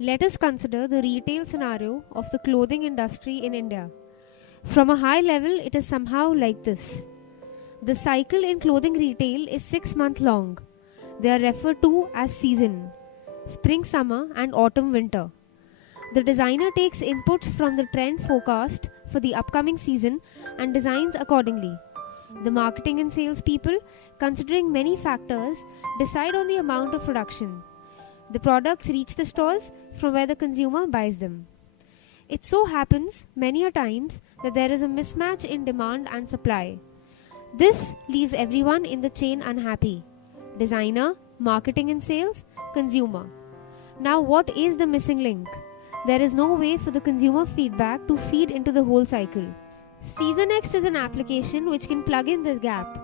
Let us consider the retail scenario of the clothing industry in India. From a high level, it is somehow like this. The cycle in clothing retail is 6 months long. They are referred to as season: spring, summer, and autumn, winter. The designer takes inputs from the trend forecast for the upcoming season and designs accordingly. The marketing and sales people, considering many factors, decide on the amount of production. The products reach the stores from where the consumer buys them. It so happens many a times that there is a mismatch in demand and supply. This leaves everyone in the chain unhappy: designer, marketing and sales, consumer. Now, what is the missing link? There is no way for the consumer feedback to feed into the whole cycle. SeasonNext is an application which can plug in this gap.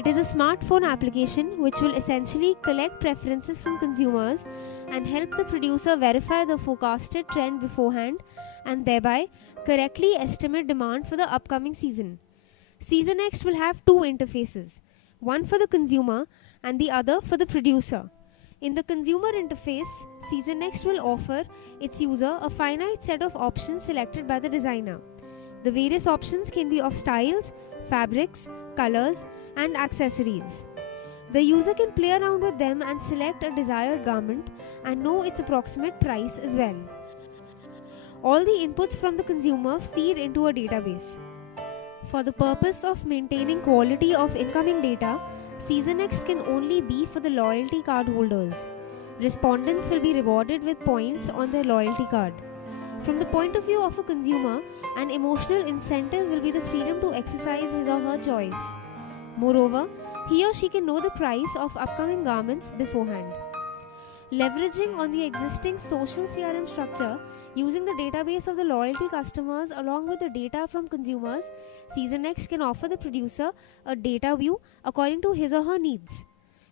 It is a smartphone application which will essentially collect preferences from consumers and help the producer verify the forecasted trend beforehand and thereby correctly estimate demand for the upcoming season. SeasonNext will have two interfaces, one for the consumer and the other for the producer. In the consumer interface, SeasonNext will offer its user a finite set of options selected by the designer. The various options can be of styles, fabrics, colors, and accessories. The user can play around with them and select a desired garment and know its approximate price as well. All the inputs from the consumer feed into a database. For the purpose of maintaining quality of incoming data, SeasonNext can only be for the loyalty card holders. Respondents will be rewarded with points on their loyalty card. From the point of view of a consumer, an emotional incentive will be the freedom to exercise his or her choice. Moreover, he or she can know the price of upcoming garments beforehand. Leveraging on the existing social CRM structure, using the database of the loyalty customers along with the data from consumers, SeasonNext can offer the producer a data view according to his or her needs.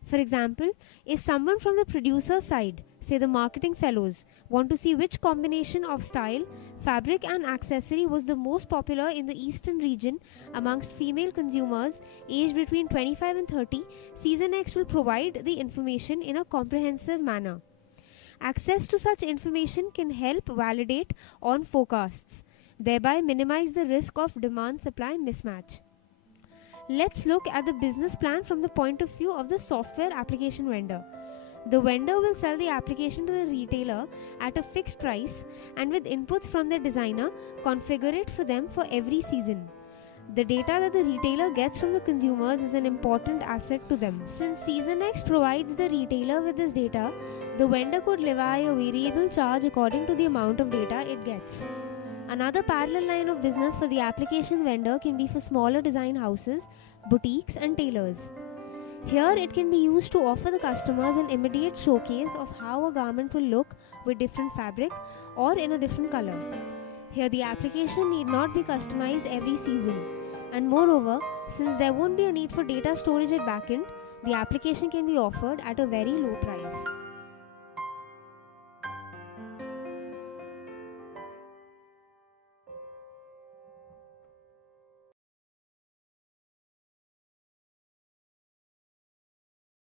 For example, if someone from the producer side, say the marketing fellows, want to see which combination of style, fabric and accessory was the most popular in the eastern region amongst female consumers aged between 25 and 30, SeasonNext will provide the information in a comprehensive manner. Access to such information can help validate on forecasts, thereby minimize the risk of demand-supply mismatch. Let's look at the business plan from the point of view of the software application vendor. The vendor will sell the application to the retailer at a fixed price and with inputs from their designer, configure it for them for every season. The data that the retailer gets from the consumers is an important asset to them. Since SeasonNext provides the retailer with this data, the vendor could levy a variable charge according to the amount of data it gets. Another parallel line of business for the application vendor can be for smaller design houses, boutiques and tailors. Here it can be used to offer the customers an immediate showcase of how a garment will look with different fabric or in a different color. Here the application need not be customized every season, and moreover, since there won't be a need for data storage at backend, the application can be offered at a very low price.